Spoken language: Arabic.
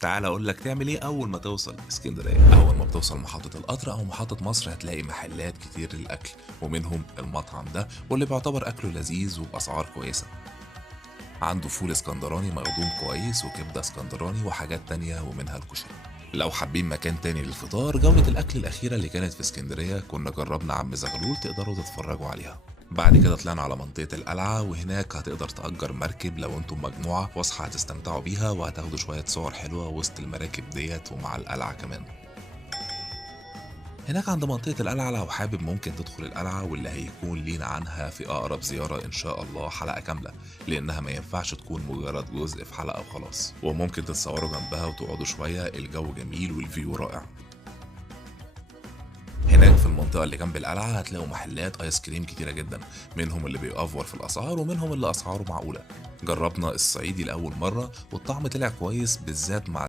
تعال اقول لك تعمل ايه اول ما توصل اسكندريه. اول ما بتوصل محطه القطر او محطه مصر هتلاقي محلات كتير للاكل، ومنهم المطعم ده واللي بيعتبر اكله لذيذ وباسعار كويسه. عنده فول اسكندراني مخدوم كويس وكبده اسكندراني وحاجات تانية ومنها الكشري. لو حابين مكان تاني للفطار، جولة الأكل الأخيرة اللي كانت في اسكندرية كنا جربنا عم زغلول، تقدروا تتفرجوا عليها. بعد كده طلعنا على منطقة القلعة، وهناك هتقدر تأجر مركب لو انتم مجموعة، فسحة هتستمتعوا بيها وهتاخدوا شوية صور حلوة وسط المراكب ديت ومع القلعة كمان. هناك عند منطقة القلعة لو حابب ممكن تدخل القلعة، واللي هيكون لينا عنها في أقرب زيارة إن شاء الله حلقة كاملة، لأنها ما ينفعش تكون مجرد جزء في حلقة وخلاص. وممكن تتصوروا جنبها وتقعدوا شوية، الجو جميل والفيو رائع. هناك في المنطقة اللي جنب القلعة هتلاقوا محلات آيس كريم كتيرة جدا، منهم اللي بيأفور في الأسعار ومنهم اللي أسعاره معقولة. جربنا الصعيدي لأول مرة والطعم طلع كويس، بالذات مع